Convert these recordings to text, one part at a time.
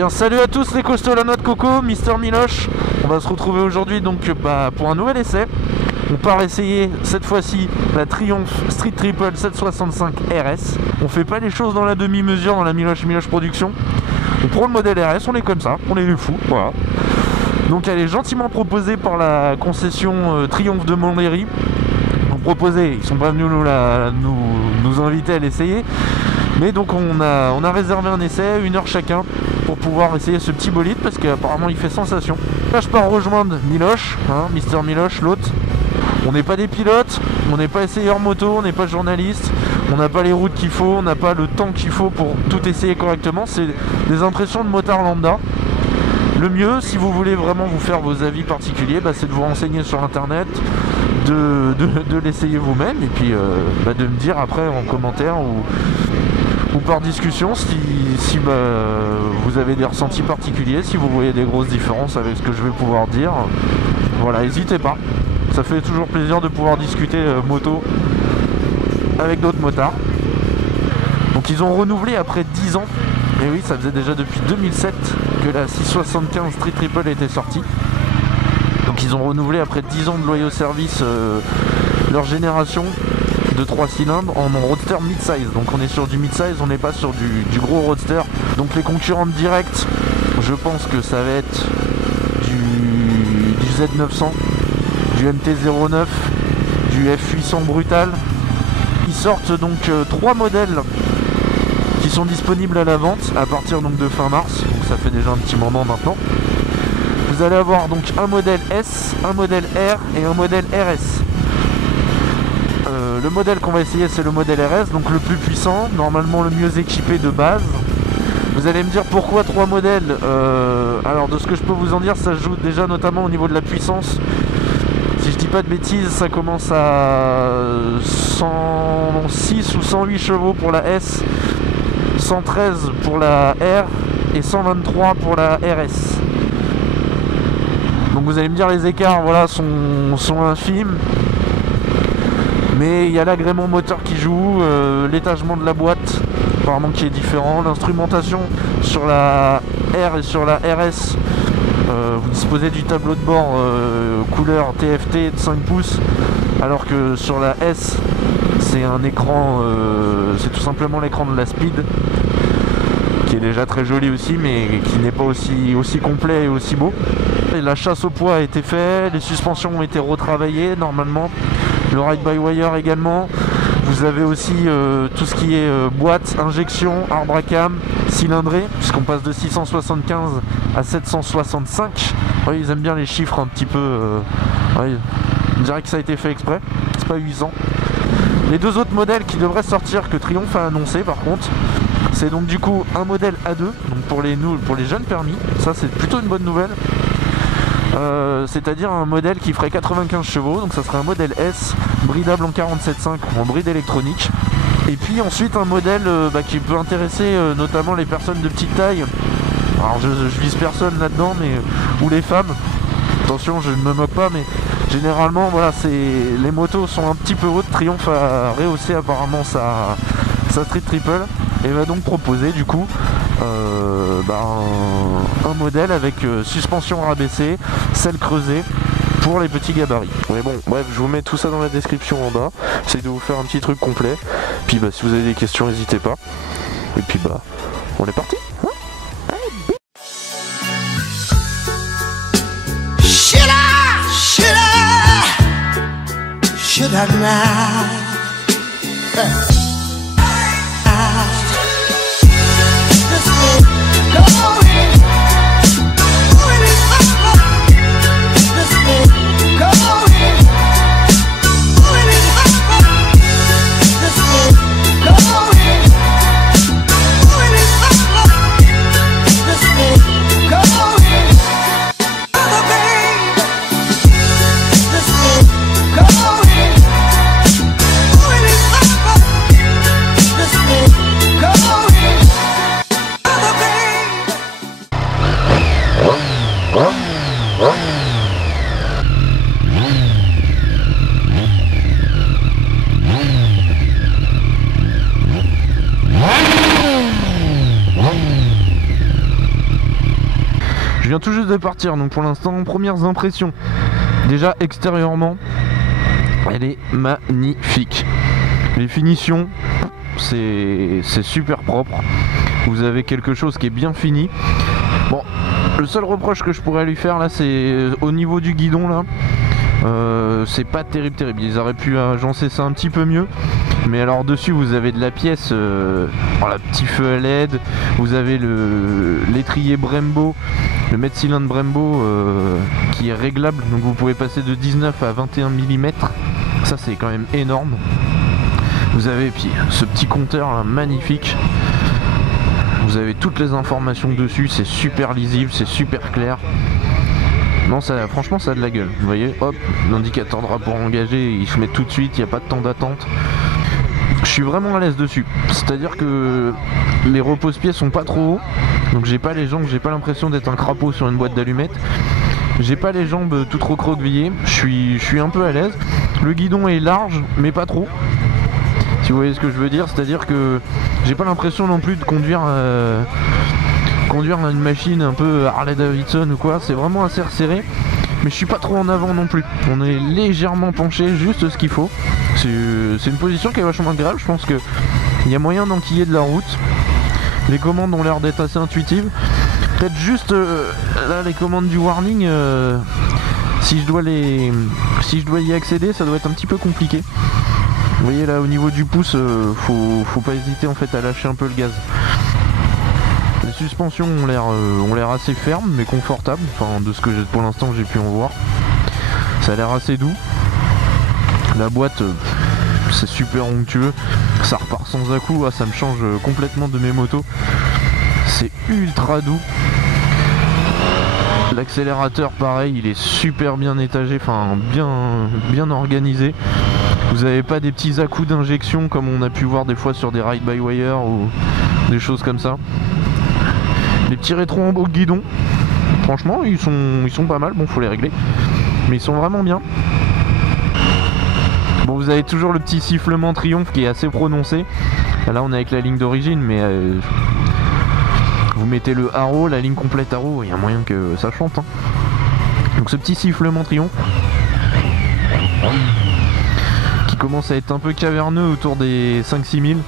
bien salut à tous les costauds, la noix de coco, Mister Miloche. On va se retrouver aujourd'hui donc pour un nouvel essai. On part essayer cette fois-ci la Triumph Street Triple 765 RS. On fait pas les choses dans la demi-mesure dans la Miloche Production. On prend le modèle RS, on est comme ça, on est des fous, voilà. Donc elle est gentiment proposée par la concession Triumph de Montlhéry. Ils sont pas venus nous inviter à l'essayer. Mais donc on a réservé un essai, 1 heure chacun, pour pouvoir essayer ce petit bolide parce qu'apparemment il fait sensation. Là je pars rejoindre Miloche, Mister Miloche, l'hôte. On n'est pas des pilotes, on n'est pas essayeur moto, on n'est pas journaliste, on n'a pas les routes qu'il faut, on n'a pas le temps qu'il faut pour tout essayer correctement. C'est des impressions de motard lambda. Le mieux, si vous voulez vraiment vous faire vos avis particuliers, c'est de vous renseigner sur internet, de l'essayer vous-même et puis de me dire après en commentaire ou par discussion si vous avez des ressentis particuliers, si vous voyez des grosses différences avec ce que je vais pouvoir dire. Voilà, n'hésitez pas. Ça fait toujours plaisir de pouvoir discuter moto avec d'autres motards. Donc ils ont renouvelé après 10 ans. Et oui, ça faisait déjà depuis 2007 que la 675 Street Triple était sortie. Donc ils ont renouvelé après 10 ans de loyaux services leur génération de 3 cylindres en roadster mid-size. Donc on est sur du mid-size, on n'est pas sur du gros roadster. Donc les concurrentes directes, je pense que ça va être du Z900, du MT-09, du F800 Brutal. Ils sortent donc 3 modèles qui sont disponibles à la vente à partir donc de fin mars, donc ça fait déjà un petit moment maintenant. Vous allez avoir donc un modèle S, un modèle R et un modèle RS. Le modèle qu'on va essayer c'est le modèle RS, donc le plus puissant, normalement le mieux équipé de base. Vous allez me dire pourquoi 3 modèles. Alors de ce que je peux vous en dire, ça se joue déjà notamment au niveau de la puissance. Si je dis pas de bêtises, ça commence à 106 ou 108 chevaux pour la S, 113 pour la R et 123 pour la RS. Donc vous allez me dire les écarts sont infimes. Mais il y a l'agrément moteur qui joue, l'étagement de la boîte apparemment qui est différent, l'instrumentation sur la R et sur la RS. Vous disposez du tableau de bord couleur TFT de 5 pouces alors que sur la S c'est un écran, c'est tout simplement l'écran de la Speed qui est déjà très joli aussi mais qui n'est pas aussi complet et aussi beau. Et la chasse au poids a été faite, les suspensions ont été retravaillées normalement, le ride-by-wire également. Vous avez aussi tout ce qui est boîte, injection, arbre à cam, cylindré, puisqu'on passe de 675 à 765. Ouais, ils aiment bien les chiffres un petit peu. Ouais, on dirait que ça a été fait exprès, c'est pas 800. Les 2 autres modèles qui devraient sortir que Triumph a annoncé par contre, c'est donc du coup un modèle A2, donc pour les jeunes permis, ça c'est plutôt une bonne nouvelle. C'est-à-dire un modèle qui ferait 95 chevaux, donc ça serait un modèle S, bridable en 47.5 ou en bride électronique. Et puis ensuite un modèle qui peut intéresser notamment les personnes de petite taille. Alors je vise personne là-dedans, mais ou les femmes. Attention, je ne me moque pas, mais généralement voilà, les motos sont un petit peu hautes. Triumph a rehaussé apparemment sa Street Triple et va donc proposer du coup un modèle avec suspension rabaissée, selle creusée pour les petits gabarits. Mais bon, bref, je vous mets tout ça dans la description en bas. J'essaie de vous faire un petit truc complet. Puis si vous avez des questions, n'hésitez pas. Et puis on est parti. Should I ride? viens tout juste de partir, donc pour l'instant, premières impressions. Déjà extérieurement, elle est magnifique. Les finitions, c'est super propre. Vous avez quelque chose qui est bien fini. Bon, le seul reproche que je pourrais lui faire là, c'est au niveau du guidon là. C'est pas terrible. Ils auraient pu agencer ça un petit peu mieux. Mais alors dessus vous avez de la pièce, voilà, petit feu à LED. Vous avez l'étrier Brembo, le mètre cylindre Brembo qui est réglable. Donc vous pouvez passer de 19 à 21 mm. Ça c'est quand même énorme. Vous avez puis ce petit compteur là, magnifique. Vous avez toutes les informations dessus, c'est super lisible, c'est super clair. Non, ça, franchement, ça a de la gueule. Vous voyez, hop, l'indicateur de rapport engagé, il se met tout de suite, il n'y a pas de temps d'attente. Je suis vraiment à l'aise dessus. C'est-à-dire que les repose-pieds sont pas trop hauts, donc j'ai pas les jambes, j'ai pas l'impression d'être un crapaud sur une boîte d'allumettes. J'ai pas les jambes toutes recroquevillées. Je suis un peu à l'aise. Le guidon est large, mais pas trop. Si vous voyez ce que je veux dire, c'est-à-dire que j'ai pas l'impression non plus de conduire une machine un peu Harley Davidson ou quoi. C'est vraiment assez resserré, mais je suis pas trop en avant non plus. On est légèrement penché, juste ce qu'il faut. C'est une position qui est vachement agréable. Je pense qu'il y a moyen d'enquiller de la route. Les commandes ont l'air d'être assez intuitives. Peut-être juste là les commandes du warning, si je dois y accéder, ça doit être un petit peu compliqué. Vous voyez là au niveau du pouce, faut pas hésiter en fait à lâcher un peu le gaz. Les suspensions ont l'air assez fermes mais confortables, enfin de ce que pour l'instant j'ai pu en voir. Ça a l'air assez doux. La boîte c'est super onctueux, ça repart sans à-coups, ça me change complètement de mes motos. C'est ultra doux. L'accélérateur pareil, il est super bien étagé, enfin bien organisé. Vous n'avez pas des petits à-coups d'injection comme on a pu voir des fois sur des ride-by-wire ou des choses comme ça. Les petits rétros en haut de guidon, franchement ils sont pas mal, bon faut les régler, mais ils sont vraiment bien. Bon, vous avez toujours le petit sifflement triomphe qui est assez prononcé. Là on est avec la ligne d'origine, mais vous mettez le haro, la ligne complète haro, il y a moyen que ça chante hein. Donc ce petit sifflement triomphe qui commence à être un peu caverneux autour des 5-6 000.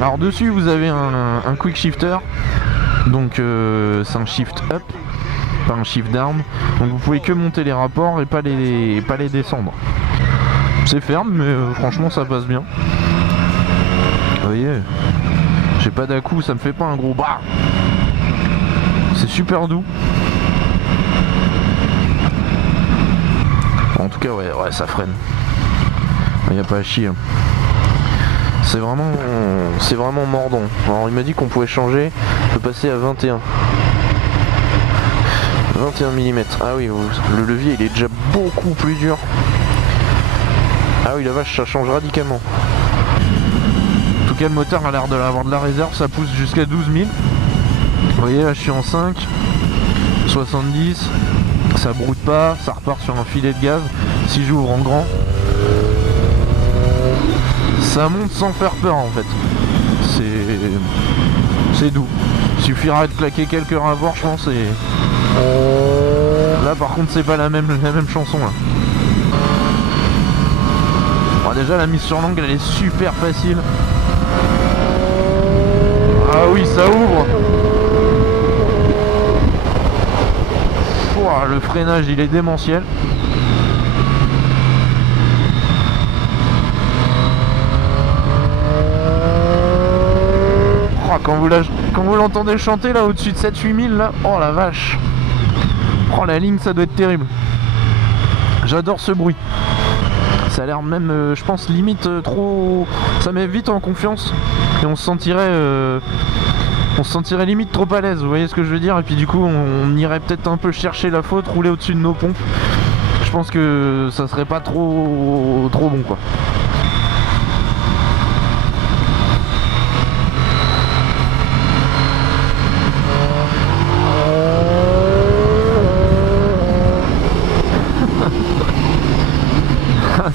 Alors dessus vous avez un quick shifter, donc c'est un shift up, pas un shift down, donc vous pouvez que monter les rapports et pas les descendre. C'est ferme mais franchement ça passe bien. Vous voyez, j'ai pas d'à-coup, ça me fait pas un gros bah. C'est super doux. En tout cas ouais ça freine. Il n'y a pas à chier. C'est vraiment mordant. Alors il m'a dit qu'on pouvait changer, on peut passer à 21 mm. Ah oui, le levier il est déjà beaucoup plus dur. Ah oui la vache, ça change radicalement. En tout cas le moteur a l'air d'avoir de la réserve, ça pousse jusqu'à 12 000. Vous voyez là je suis en 5, 70, ça broute pas, ça repart sur un filet de gaz. Si j'ouvre en grand, ça monte sans faire peur en fait. C'est doux. Il suffira de claquer quelques rapports je pense et... Là par contre c'est pas la même chanson là. Bon, déjà la mise sur l'angle elle est super facile. Ah oui ça ouvre. Pouah, le freinage il est démentiel. Quand vous l'entendez chanter là au-dessus de 7-8 000 là, oh la vache. Oh la ligne ça doit être terrible. J'adore ce bruit. Ça a l'air même je pense limite trop. Ça met vite en confiance. Et on se sentirait limite trop à l'aise, vous voyez ce que je veux dire. Et puis du coup on irait peut-être un peu chercher la faute, rouler au-dessus de nos pompes. Je pense que ça serait pas trop bon quoi.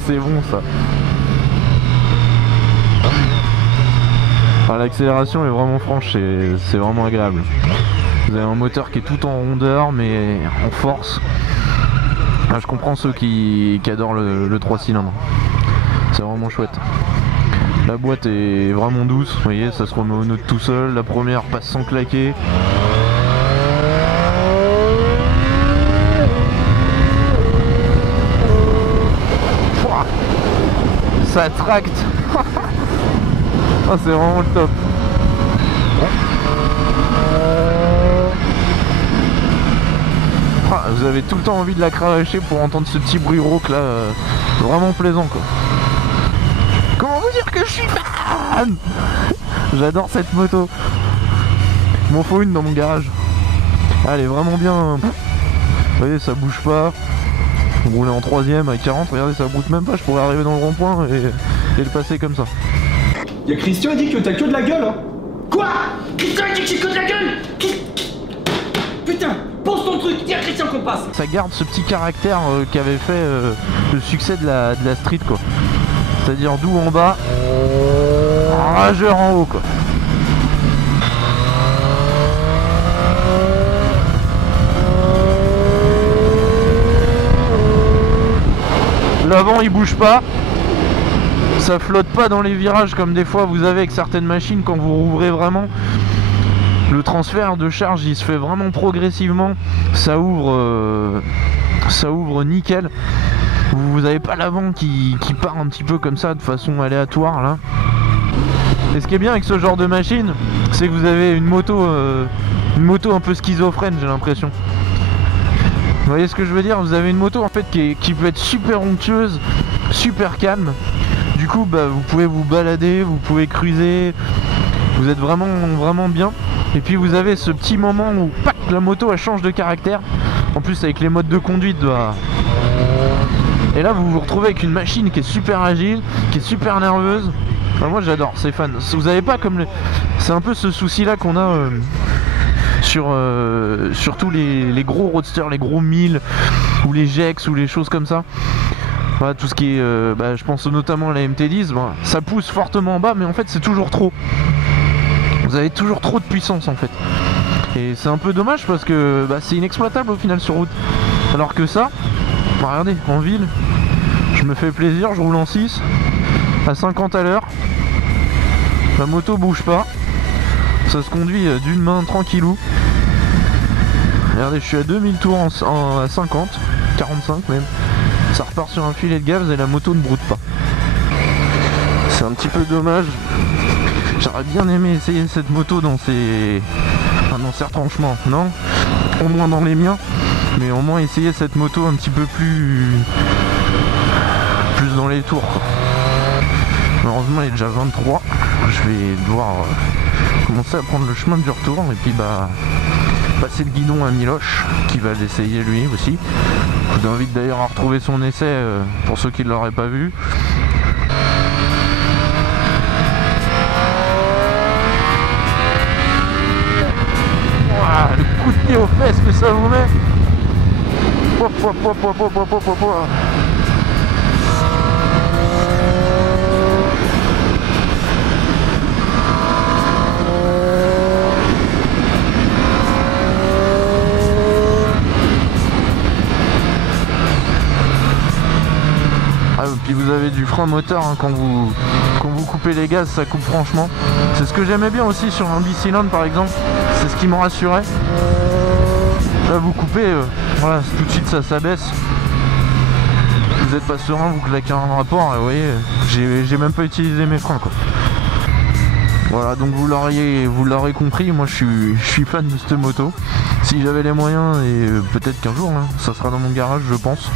C'est bon ça. Enfin, l'accélération est vraiment franche, c'est vraiment agréable. Vous avez un moteur qui est tout en rondeur mais en force. Enfin, je comprends ceux qui adorent le 3 cylindres. C'est vraiment chouette. La boîte est vraiment douce, vous voyez, ça se remet au nœud tout seul. La première passe sans claquer. Ça tracte. Oh, c'est vraiment le top. Ah, vous avez tout le temps envie de la cravacher pour entendre ce petit bruit rauque là, vraiment plaisant quoi. Comment vous dire que je suis fan? J'adore cette moto. Il m'en faut une dans mon garage. Elle est vraiment bien. Vous voyez, ça bouge pas. Vous roulez en 3ème à 40, regardez, ça bouge même pas. Je pourrais arriver dans le rond-point et le passer comme ça. Y'a Christian, il dit que t'as que de la gueule, hein. Quoi? Christian il dit que j'ai que de la gueule. Putain, pose ton truc, dis à Christian qu'on passe. Ça garde ce petit caractère qu'avait fait le succès de la street quoi. C'est-à-dire doux en bas, rageur en haut quoi. L'avant il bouge pas, ça flotte pas dans les virages comme des fois vous avez avec certaines machines quand vous rouvrez vraiment. Le transfert de charge il se fait vraiment progressivement, ça ouvre nickel. Vous n'avez pas l'avant qui part un petit peu comme ça de façon aléatoire là. Et ce qui est bien avec ce genre de machine, c'est que vous avez une moto un peu schizophrène, j'ai l'impression. Vous voyez ce que je veux dire? Vous avez une moto en fait qui peut être super onctueuse, super calme. Du coup bah, vous pouvez vous balader, vous pouvez cruiser, vous êtes vraiment bien. Et puis vous avez ce petit moment où pac, la moto elle change de caractère. En plus avec les modes de conduite et là vous vous retrouvez avec une machine qui est super agile, qui est super nerveuse. Enfin, moi j'adore, c'est fan. Vous avez pas comme c'est un peu ce souci là qu'on a sur tous les gros roadsters, les gros 1000 ou les Gex ou les choses comme ça. Voilà, tout ce qui est je pense notamment à la MT10, ça pousse fortement en bas mais en fait c'est toujours trop. Vous avez toujours trop de puissance en fait. Et c'est un peu dommage parce que c'est inexploitable au final sur route. Alors que ça, regardez, en ville, je me fais plaisir, je roule en 6 à 50 à l'heure. La moto bouge pas. Ça se conduit d'une main tranquillou. Regardez, je suis à 2000 tours à 50, 45 même. Ça repart sur un filet de gaz et la moto ne broute pas. C'est un petit peu dommage. J'aurais bien aimé essayer cette moto dans certains franchement, non, au moins dans les miens, mais au moins essayer cette moto un petit peu plus dans les tours quoi. Malheureusement elle est déjà 23, je vais devoir commencer à prendre le chemin du retour et puis passer le guidon à Miloche qui va l'essayer lui aussi. Je vous invite d'ailleurs à retrouver son essai pour ceux qui ne l'auraient pas vu. Le coup de pied aux fesses que ça vous met. Puis vous avez du frein moteur hein, quand vous coupez les gaz, ça coupe franchement. C'est ce que j'aimais bien aussi sur un bicylindre par exemple, c'est ce qui me rassurait. Là vous coupez, voilà, tout de suite ça s'abaisse. Vous n'êtes pas serein, vous claquez un rapport, et vous voyez, j'ai même pas utilisé mes freins quoi. Voilà, donc vous l'aurez compris, moi je suis fan de cette moto. Si j'avais les moyens, et peut-être qu'un jour, hein, ça sera dans mon garage je pense.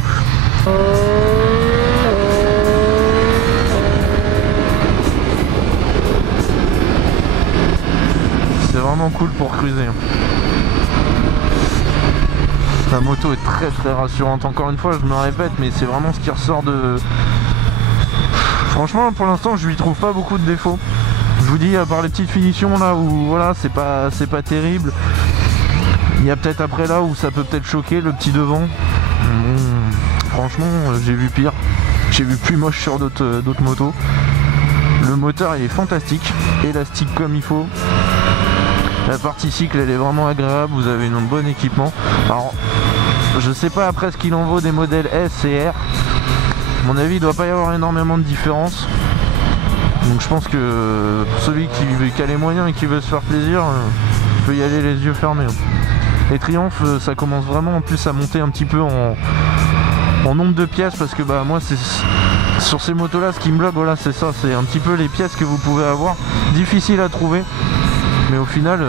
C'est vraiment cool pour cruiser. La moto est très rassurante. Encore une fois, je me répète, mais c'est vraiment ce qui ressort de... Franchement, pour l'instant, je lui trouve pas beaucoup de défauts. Je vous dis, à part les petites finitions là où voilà, c'est pas terrible. Il y a peut-être après là où ça peut peut-être choquer le petit devant. Franchement, j'ai vu pire. J'ai vu plus moche sur d'autres motos. Le moteur il est fantastique, élastique comme il faut. La partie cycle elle est vraiment agréable, vous avez un bon équipement. Alors je sais pas après ce qu'il en vaut des modèles S et R. À mon avis il doit pas y avoir énormément de différence. Donc je pense que pour celui qui a les moyens et qui veut se faire plaisir, peut y aller les yeux fermés. Les Triumph ça commence vraiment en plus à monter un petit peu en nombre de pièces, parce que bah moi c'est sur ces motos là ce qui me bloque, voilà c'est ça, c'est un petit peu les pièces que vous pouvez avoir, difficile à trouver, mais au final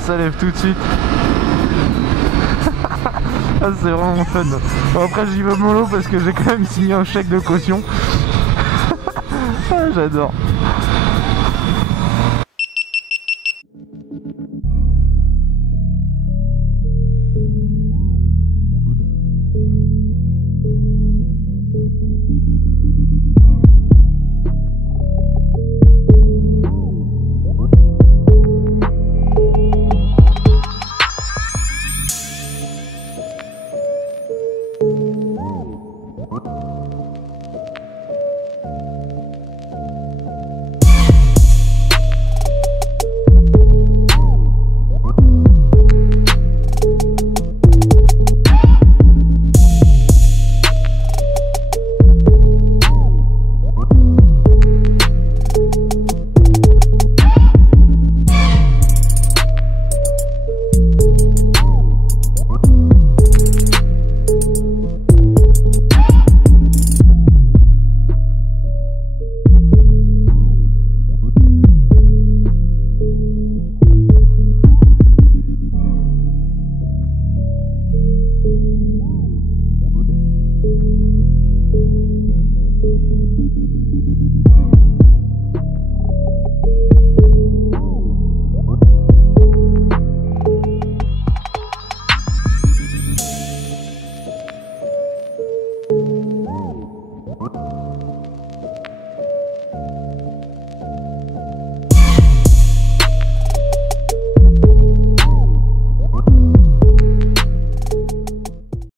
ça lève tout de suite. Ah, c'est vraiment fun. Bon, après j'y vais mollo parce que j'ai quand même signé un chèque de caution. Ah, j'adore.